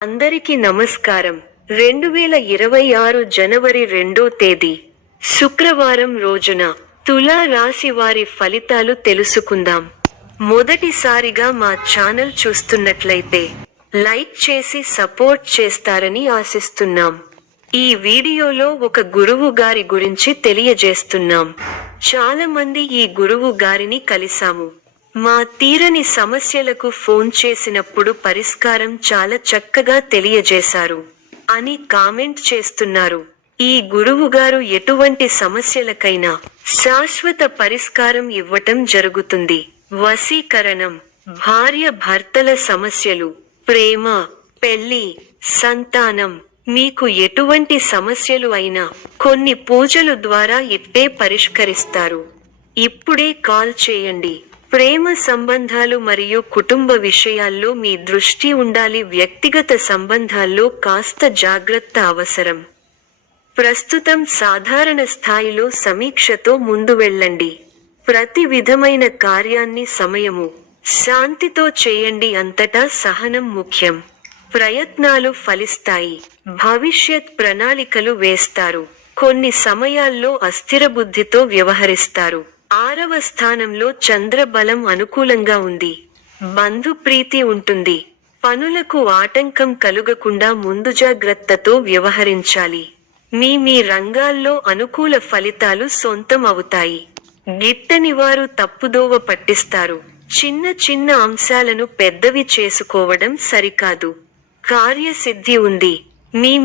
అందరికీ నమస్కారం. 2026 జనవరి 2వ తేదీ శుక్రవారం రోజున తులా రాశి వారి ఫలితాలు తెలుసుకుందాం. మొదటిసారిగా మా ఛానల్ చూస్తున్నట్లయితే లైక్ చేసి సపోర్ట్ చేస్తారని ఆశిస్తున్నాం. ఈ వీడియోలో ఒక గురువు గారి గురించి తెలియజేస్తున్నాం. చాలా మంది ఈ గురువు గారిని కలిసాము. మా తీరని సమస్యలకు ఫోన్ చేసినప్పుడు పరిష్కారం చాలా చక్కగా తెలియజేశారు అని కామెంట్ చేస్తున్నారు. ఈ గురువుగారు ఎటువంటి సమస్యలకైనా శాశ్వత పరిష్కారం ఇవ్వటం జరుగుతుంది. వశీకరణం, భార్య భర్తల సమస్యలు, ప్రేమ, పెళ్లి, సంతానం, మీకు ఎటువంటి సమస్యలు అయినా కొన్ని పూజలు ద్వారా ఇట్టే పరిష్కరిస్తారు. ఇప్పుడే కాల్ చేయండి. ప్రేమ సంబంధాలు మరియు కుటుంబ విషయాల్లో మీ దృష్టి ఉండాలి. వ్యక్తిగత సంబంధాల్లో కాస్త జాగ్రత్త అవసరం. ప్రస్తుతం సాధారణ స్థాయిలో సమీక్షతో ముందు వెళ్ళండి. ప్రతి విధమైన కార్యాన్ని సమయము, శాంతితో చేయండి. అంతటా సహనం ముఖ్యం. ప్రయత్నాలు ఫలిస్తాయి. భవిష్యత్ ప్రణాళికలు వేస్తారు. కొన్ని సమయాల్లో అస్థిర బుద్ధితో వ్యవహరిస్తారు. 6వ స్థానంలో చంద్ర బలం అనుకూలంగా ఉంది. బంధు ప్రీతి ఉంటుంది. పనులకు ఆటంకం కలుగకుండా ముందు జాగ్రత్తతో వ్యవహరించాలి. మీ రంగాల్లో అనుకూల ఫలితాలు సొంతం అవుతాయి. గిట్టని వారు తప్పుదోవ పట్టిస్తారు. చిన్న చిన్న అంశాలను పెద్దవి చేసుకోవడం సరికాదు. కార్యసిద్ధి ఉంది.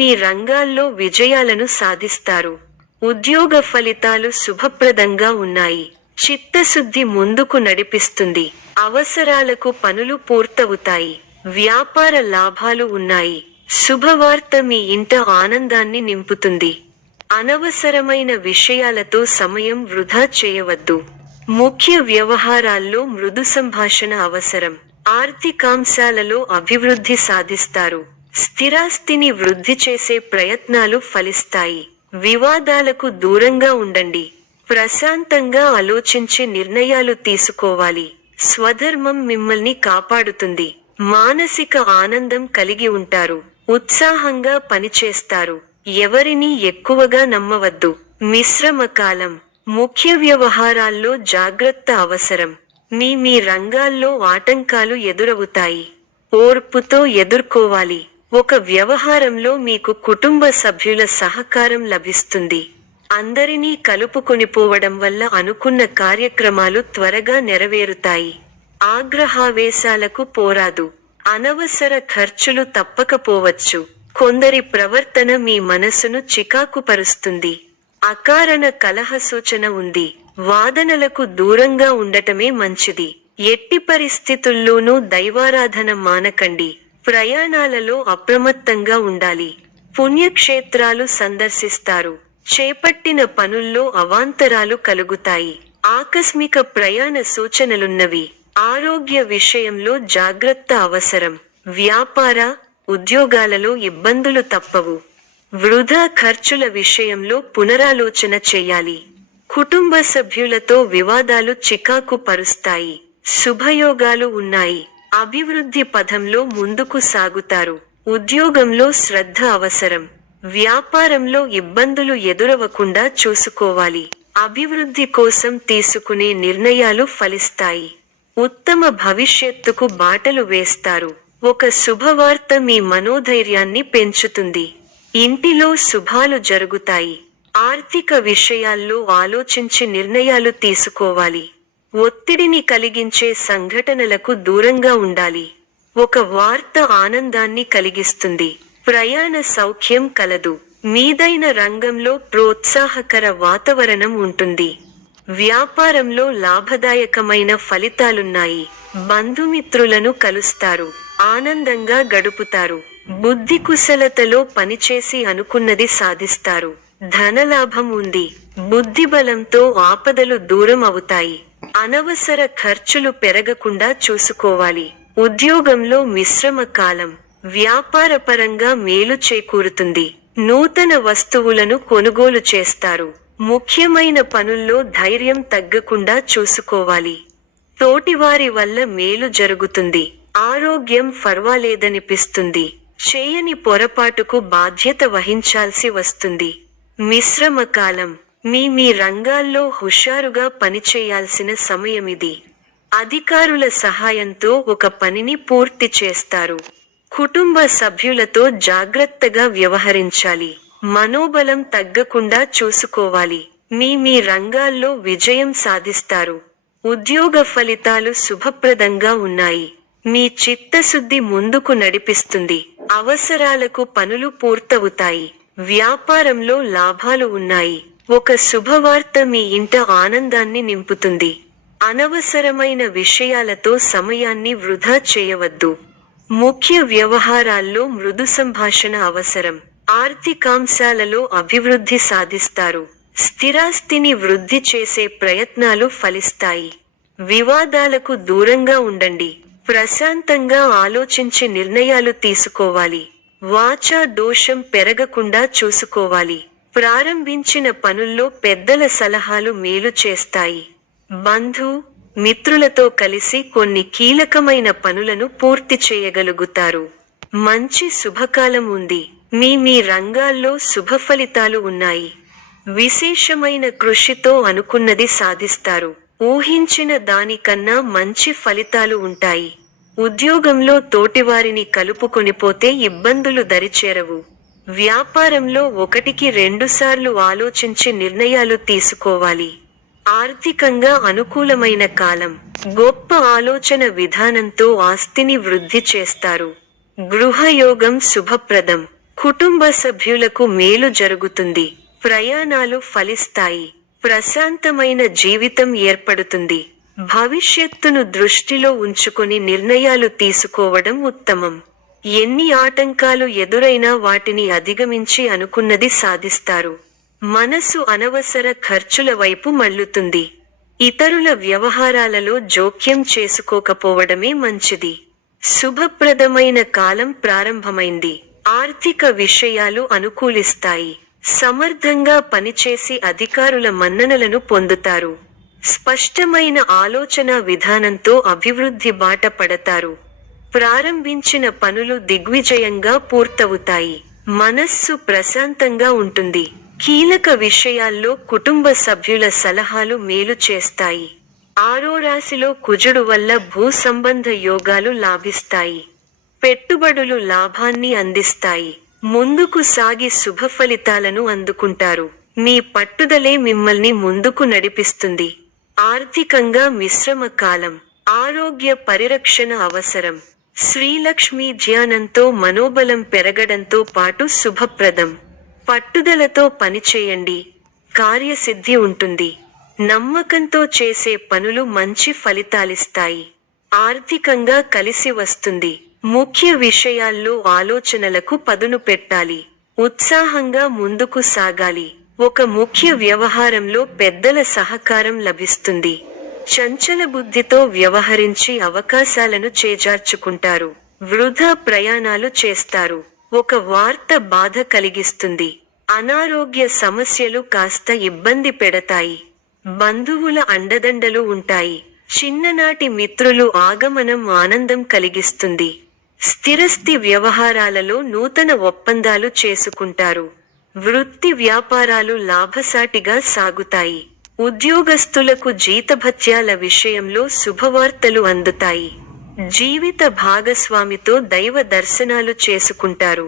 మీ రంగాల్లో విజయాలను సాధిస్తారు. ఉద్యోగ ఫలితాలు శుభప్రదంగా ఉన్నాయి. చిత్తశుద్ధి ముందుకు నడిపిస్తుంది. అవసరాలకు పనులు పూర్తవుతాయి. వ్యాపార లాభాలు ఉన్నాయి. శుభవార్త మీ ఇంట ఆనందాన్ని నింపుతుంది. అనవసరమైన విషయాలతో సమయం వృధా చేయవద్దు. ముఖ్య వ్యవహారాల్లో మృదు సంభాషణ అవసరం. ఆర్థికాంశాలలో అభివృద్ధి సాధిస్తారు. స్థిరాస్తిని వృద్ధి చేసే ప్రయత్నాలు ఫలిస్తాయి. వివాదాలకు దూరంగా ఉండండి. ప్రశాంతంగా ఆలోచించి నిర్ణయాలు తీసుకోవాలి. స్వధర్మం మిమ్మల్ని కాపాడుతుంది. మానసిక ఆనందం కలిగి ఉంటారు. ఉత్సాహంగా పనిచేస్తారు. ఎవరినీ ఎక్కువగా నమ్మవద్దు. మిశ్రమ కాలం. ముఖ్య వ్యవహారాల్లో జాగ్రత్త అవసరం. మీ రంగాల్లో ఆటంకాలు ఎదురవుతాయి. ఓర్పుతో ఎదుర్కోవాలి. ఒక వ్యవహారంలో మీకు కుటుంబ సభ్యుల సహకారం లభిస్తుంది. అందరినీ కలుపుకొనిపోవడం వల్ల అనుకున్న కార్యక్రమాలు త్వరగా నెరవేరుతాయి. ఆగ్రహావేశాలకు పోరాదు. అనవసర ఖర్చులు తప్పకపోవచ్చు. కొందరి ప్రవర్తన మీ మనసును చికాకుపరుస్తుంది. అకారణ కలహ సూచన ఉంది. వాదనలకు దూరంగా ఉండటమే మంచిది. ఎట్టి పరిస్థితుల్లోనూ దైవారాధన మానకండి. ప్రయాణాలలో అప్రమత్తంగా ఉండాలి. పుణ్యక్షేత్రాలు సందర్శిస్తారు. చేపట్టిన పనుల్లో అవాంతరాలు కలుగుతాయి. ఆకస్మిక ప్రయాణ సూచనలున్నవి. ఆరోగ్య విషయంలో జాగ్రత్త అవసరం. వ్యాపార, ఉద్యోగాలలో ఇబ్బందులు తప్పవు. వృధా ఖర్చుల విషయంలో పునరాలోచన చేయాలి. కుటుంబ సభ్యులతో వివాదాలు చికాకు పరుస్తాయి. శుభయోగాలు ఉన్నాయి. అభివృద్ధి పథంలో ముందుకు సాగుతారు. ఉద్యోగంలో శ్రద్ధ అవసరం. వ్యాపారంలో ఇబ్బందులు ఎదురవకుండా చూసుకోవాలి. అభివృద్ధి కోసం తీసుకునే నిర్ణయాలు ఫలిస్తాయి. ఉత్తమ భవిష్యత్తుకు బాటలు వేస్తారు. ఒక శుభవార్త మీ మనోధైర్యాన్ని పెంచుతుంది. ఇంటిలో శుభాలు జరుగుతాయి. ఆర్థిక విషయాల్లో ఆలోచించి నిర్ణయాలు తీసుకోవాలి. ఒత్తిడిని కలిగించే సంఘటనలకు దూరంగా ఉండాలి. ఒక వార్త ఆనందాన్ని కలిగిస్తుంది. ప్రయాణ సౌఖ్యం కలదు. మీదైన రంగంలో ప్రోత్సాహకర వాతావరణం ఉంటుంది. వ్యాపారంలో లాభదాయకమైన ఫలితాలున్నాయి. బంధుమిత్రులను కలుస్తారు. ఆనందంగా గడుపుతారు. బుద్ధి కుశలతలో పనిచేసి అనుకున్నది సాధిస్తారు. ధనలాభం ఉంది. బుద్ధిబలంతో ఆపదలు దూరం అవుతాయి. అనవసర ఖర్చులు పెరగకుండా చూసుకోవాలి. ఉద్యోగంలో మిశ్రమ కాలం. వ్యాపారపరంగా మేలు చేకూరుతుంది. నూతన వస్తువులను కొనుగోలు చేస్తారు. ముఖ్యమైన పనుల్లో ధైర్యం తగ్గకుండా చూసుకోవాలి. తోటివారి వల్ల మేలు జరుగుతుంది. ఆరోగ్యం ఫర్వాలేదనిపిస్తుంది. చేయని పొరపాటుకు బాధ్యత వహించాల్సి వస్తుంది. మిశ్రమ కాలం. మీ రంగాల్లో హుషారుగా పనిచేయాల్సిన సమయమిది. అధికారుల సహాయంతో ఒక పనిని పూర్తి చేస్తారు. కుటుంబ సభ్యులతో జాగ్రత్తగా వ్యవహరించాలి. మనోబలం తగ్గకుండా చూసుకోవాలి. మీ రంగాల్లో విజయం సాధిస్తారు. ఉద్యోగ ఫలితాలు శుభప్రదంగా ఉన్నాయి. మీ చిత్తశుద్ధి ముందుకు నడిపిస్తుంది. అవసరాలకు పనులు పూర్తవుతాయి. వ్యాపారంలో లాభాలు ఉన్నాయి. ఒక శుభవార్త మీ ఇంట ఆనందాన్ని నింపుతుంది. అనవసరమైన విషయాలతో సమయాన్ని వృధా చేయవద్దు. ముఖ్య వ్యవహారాల్లో మృదు సంభాషణ అవసరం. ఆర్థికాంశాలలో అభివృద్ధి సాధిస్తారు. స్థిరాస్తిని వృద్ధి చేసే ప్రయత్నాలు ఫలిస్తాయి. వివాదాలకు దూరంగా ఉండండి. ప్రశాంతంగా ఆలోచించి నిర్ణయాలు తీసుకోవాలి. వాచా దోషం పెరగకుండా చూసుకోవాలి. ప్రారంభించిన పనుల్లో పెద్దల సలహాలు మేలు చేస్తాయి. మిత్రులతో కలిసి కొన్ని కీలకమైన పనులను పూర్తి చేయగలుగుతారు. మంచి శుభకాలం ఉంది. మీ రంగాల్లో శుభ ఫలితాలు ఉన్నాయి. విశేషమైన కృషితో అనుకున్నది సాధిస్తారు. ఊహించిన దానికన్నా మంచి ఫలితాలు ఉంటాయి. ఉద్యోగంలో తోటివారిని కలుపుకొనిపోతే ఇబ్బందులు దరిచేరవు. వ్యాపారంలో 1-2 సార్లు ఆలోచించి నిర్ణయాలు తీసుకోవాలి. ఆర్థికంగా అనుకూలమైన కాలం. గొప్ప ఆలోచన విధానంతో ఆస్తిని వృద్ధి చేస్తారు. గృహయోగం శుభప్రదం. కుటుంబ సభ్యులకు మేలు జరుగుతుంది. ప్రయాణాలు ఫలిస్తాయి. ప్రశాంతమైన జీవితం ఏర్పడుతుంది. భవిష్యత్తును దృష్టిలో ఉంచుకొని నిర్ణయాలు తీసుకోవడం ఉత్తమం. ఎన్ని ఆటంకాలు ఎదురైనా వాటిని అధిగమించి అనుకున్నది సాధిస్తారు. మనసు అనవసర ఖర్చుల వైపు మళ్లుతుంది. ఇతరుల వ్యవహారాలలో జోక్యం చేసుకోకపోవడమే మంచిది. శుభప్రదమైన కాలం ప్రారంభమైంది. ఆర్థిక విషయాలు అనుకూలిస్తాయి. సమర్థంగా పనిచేసి అధికారుల మన్ననలను పొందుతారు. స్పష్టమైన ఆలోచన విధానంతో అభివృద్ధి బాట పడతారు. ప్రారంభించిన పనులు దిగ్విజయంగా పూర్తవుతాయి. మనస్సు ప్రశాంతంగా ఉంటుంది. కీలక విషయాల్లో కుటుంబ సభ్యుల సలహాలు మేలు చేస్తాయి. 6వ రాశిలో కుజుడు వల్ల భూ సంబంధ యోగాలు లాభిస్తాయి. పెట్టుబడులు లాభాన్ని అందిస్తాయి. ముందుకు సాగి శుభ ఫలితాలను అందుకుంటారు. మీ పట్టుదలే మిమ్మల్ని ముందుకు నడిపిస్తుంది. ఆర్థికంగా మిశ్రమ కాలం. ఆరోగ్య పరిరక్షణ అవసరం. శ్రీలక్ష్మీ ధ్యానంతో మనోబలం పెరగడంతో పాటు శుభప్రదం. పట్టుదలతో పనిచేయండి. కార్యసిద్ధి ఉంటుంది. నమ్మకంతో చేసే పనులు మంచి ఫలితాలిస్తాయి. ఆర్థికంగా కలిసి వస్తుంది. ముఖ్య విషయాల్లో ఆలోచనలకు పదును పెట్టాలి. ఉత్సాహంగా ముందుకు సాగాలి. ఒక ముఖ్య వ్యవహారంలో పెద్దల సహకారం లభిస్తుంది. చంచల బుద్ధితో వ్యవహరించి అవకాశాలను చేజార్చుకుంటారు. వృధా ప్రయాణాలు చేస్తారు. ఒక వార్త బాధ కలిగిస్తుంది. అనారోగ్య సమస్యలు కాస్త ఇబ్బంది పెడతాయి. బంధువుల అండదండలు ఉంటాయి. చిన్ననాటి మిత్రులు ఆగమనం ఆనందం కలిగిస్తుంది. స్థిరస్థి వ్యవహారాలలో నూతన ఒప్పందాలు చేసుకుంటారు. వృత్తి వ్యాపారాలు లాభసాటిగా సాగుతాయి. ఉద్యోగస్తులకు జీతభత్యాల విషయంలో శుభవార్తలు అందుతాయి. జీవిత భాగస్వామితో దైవ దర్శనాలు చేసుకుంటారు.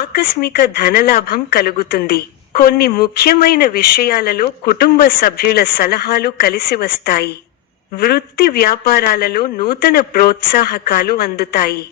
ఆకస్మిక ధనలాభం కలుగుతుంది. కొన్ని ముఖ్యమైన విషయాలలో కుటుంబ సభ్యుల సలహాలు కలిసి వస్తాయి. వృత్తి వ్యాపారాలలో నూతన ప్రోత్సాహకాలు అందుతాయి.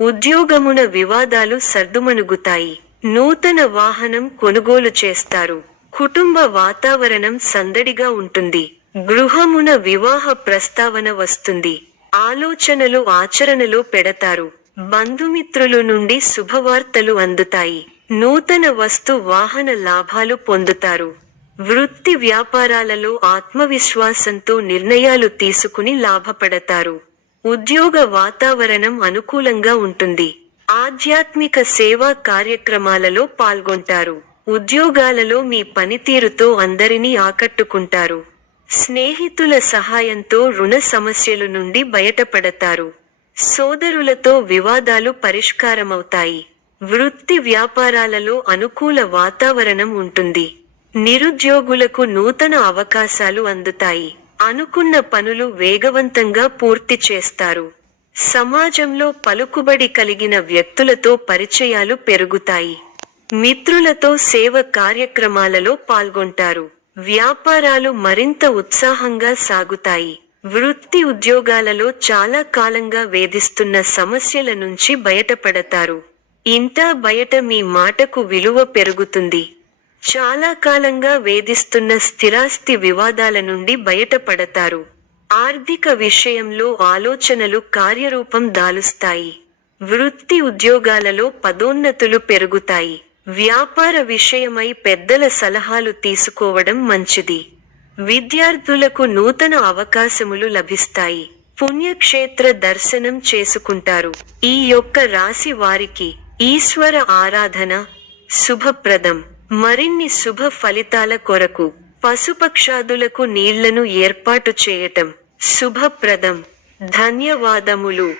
ఉద్యోగమున వివాదాలు సర్దుమణుగుతాయి. నూతన వాహనం కొనుగోలు చేస్తారు. కుటుంబ వాతావరణం సందడిగా ఉంటుంది. గృహమున వివాహ ప్రస్తావన వస్తుంది. ఆలోచనలు ఆచరణలో పెడతారు. బంధుమిత్రులు నుండి శుభవార్తలు అందుతాయి. నూతన వస్తు వాహన లాభాలు పొందుతారు. వృత్తి వ్యాపారాలలో ఆత్మవిశ్వాసంతో నిర్ణయాలు తీసుకుని లాభపడతారు. ఉద్యోగ వాతావరణం అనుకూలంగా ఉంటుంది. ఆధ్యాత్మిక సేవా కార్యక్రమాలలో పాల్గొంటారు. ఉద్యోగాలలో మీ పనితీరుతో అందరినీ ఆకట్టుకుంటారు. స్నేహితుల సహాయంతో రుణ సమస్యల నుండి బయటపడతారు. సోదరులతో వివాదాలు పరిష్కారమవుతాయి. వృత్తి వ్యాపారాలలో అనుకూల వాతావరణం ఉంటుంది. నిరుద్యోగులకు నూతన అవకాశాలు అందుతాయి. అనుకున్న పనులు వేగవంతంగా పూర్తి చేస్తారు. సమాజంలో పలుకుబడి కలిగిన వ్యక్తులతో పరిచయాలు పెరుగుతాయి. మిత్రులతో సేవ కార్యక్రమాలలో పాల్గొంటారు. వ్యాపారాలు మరింత ఉత్సాహంగా సాగుతాయి. వృత్తి ఉద్యోగాలలో చాలా కాలంగా వేధిస్తున్న సమస్యల నుంచి బయటపడతారు. ఇంటా బయట మీ మాటకు విలువ పెరుగుతుంది. చాలా కాలంగా వేధిస్తున్న స్థిరాస్తి వివాదాల నుండి బయటపడతారు. ఆర్థిక విషయంలో ఆలోచనలు కార్యరూపం దాలుస్తాయి. వృత్తి ఉద్యోగాలలో పదోన్నతులు పెరుగుతాయి. వ్యాపార విషయమై పెద్దల సలహాలు తీసుకోవడం మంచిది. విద్యార్థులకు నూతన అవకాశములు లభిస్తాయి. పుణ్యక్షేత్ర దర్శనం చేసుకుంటారు. ఈ యొక్క రాశి వారికి ఈశ్వర ఆరాధన శుభప్రదం. మరిన్ని శుభ ఫలితాల కొరకు పశుపక్షాదులకు నీళ్లను ఏర్పాటు చేయటం శుభప్రదం. ధన్యవాదములు.